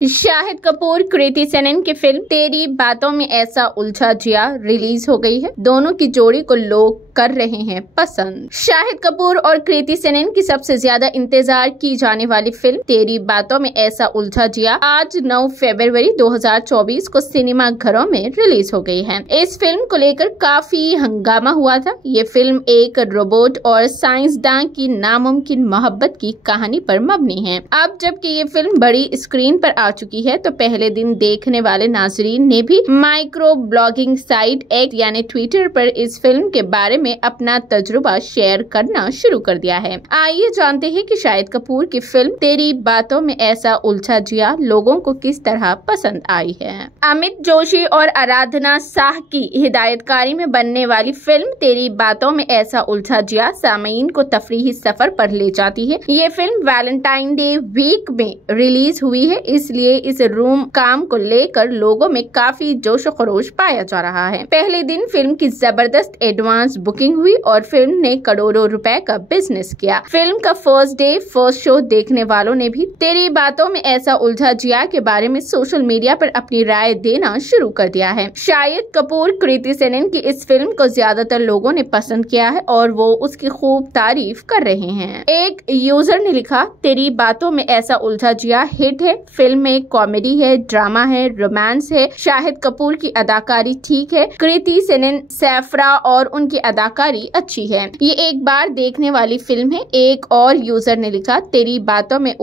शाहिद कपूर कृति सेनन की फिल्म तेरी बातों में ऐसा उलझा जिया रिलीज हो गई है। दोनों की जोड़ी को लोग कर रहे हैं पसंद। शाहिद कपूर और कृति सेनन की सबसे ज्यादा इंतजार की जाने वाली फिल्म तेरी बातों में ऐसा उलझा जिया आज 9 फरवरी 2024 को सिनेमा घरों में रिलीज हो गई है। इस फिल्म को लेकर काफी हंगामा हुआ था। ये फिल्म एक रोबोट और साइंसदान की नामुमकिन मोहब्बत की कहानी पर मबनी है। अब जबकि ये फिल्म बड़ी स्क्रीन पर आ चुकी है तो पहले दिन देखने वाले नाजरीन ने भी माइक्रो ब्लॉगिंग साइट एक्स यानी ट्विटर पर इस फिल्म के बारे में अपना तजुर्बा शेयर करना शुरू कर दिया है। आइए जानते हैं कि शाहिद कपूर की फिल्म तेरी बातों में ऐसा उलझा जिया लोगों को किस तरह पसंद आई है। अमित जोशी और आराधना शाह की हिदायतकारी में बनने वाली फिल्म तेरी बातों में ऐसा उलझा जिया सामईन को तफरीही सफर पर ले जाती है। ये फिल्म वैलेंटाइन डे वीक में रिलीज हुई है, इसलिए इस रूम काम को लेकर लोगों में काफी जोश खरोश पाया जा रहा है। पहले दिन फिल्म की जबरदस्त एडवांस बुकिंग हुई और फिल्म ने करोड़ों रुपए का बिजनेस किया। फिल्म का फर्स्ट डे फर्स्ट शो देखने वालों ने भी तेरी बातों में ऐसा उलझा जिया के बारे में सोशल मीडिया पर अपनी राय देना शुरू कर दिया है। शाहिद कपूर कृति सेनन की इस फिल्म को ज्यादातर लोगों ने पसंद किया है और वो उसकी खूब तारीफ कर रहे हैं। एक यूजर ने लिखा, तेरी बातों में ऐसा उलझा जिया हिट है। फिल्म में कॉमेडी है, ड्रामा है, रोमांस है। शाहिद कपूर की अदाकारी ठीक है। कृति सेनन सैफरा और उनकी अदाकारी अच्छी है। ये एक बार देखने वाली फिल्म है। एक और यूजर ने लिखा, तेरी बातों में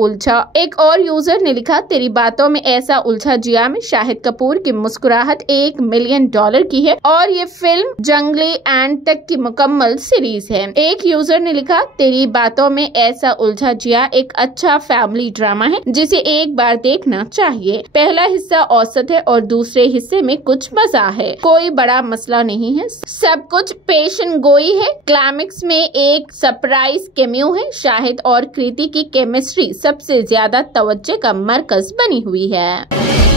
ऐसा उलझा जिया में शाहिद कपूर की मुस्कुराहट $1 मिलियन की है और ये फिल्म जंगली एंड तक की मुकम्मल सीरीज है। एक यूजर ने लिखा, तेरी बातों में ऐसा उलझा जिया एक अच्छा फैमिली ड्रामा है जिसे एक बार देखना चाहिए। पहला हिस्सा औसत है और दूसरे हिस्से में कुछ मजा है। कोई बड़ा मसला नहीं है, सब कुछ पेशन गोई है। क्लाइमेक्स में एक सरप्राइज कैमियो है। शाहिद और कृति की केमिस्ट्री सबसे ज्यादा तवज्जो का मरकज बनी हुई है।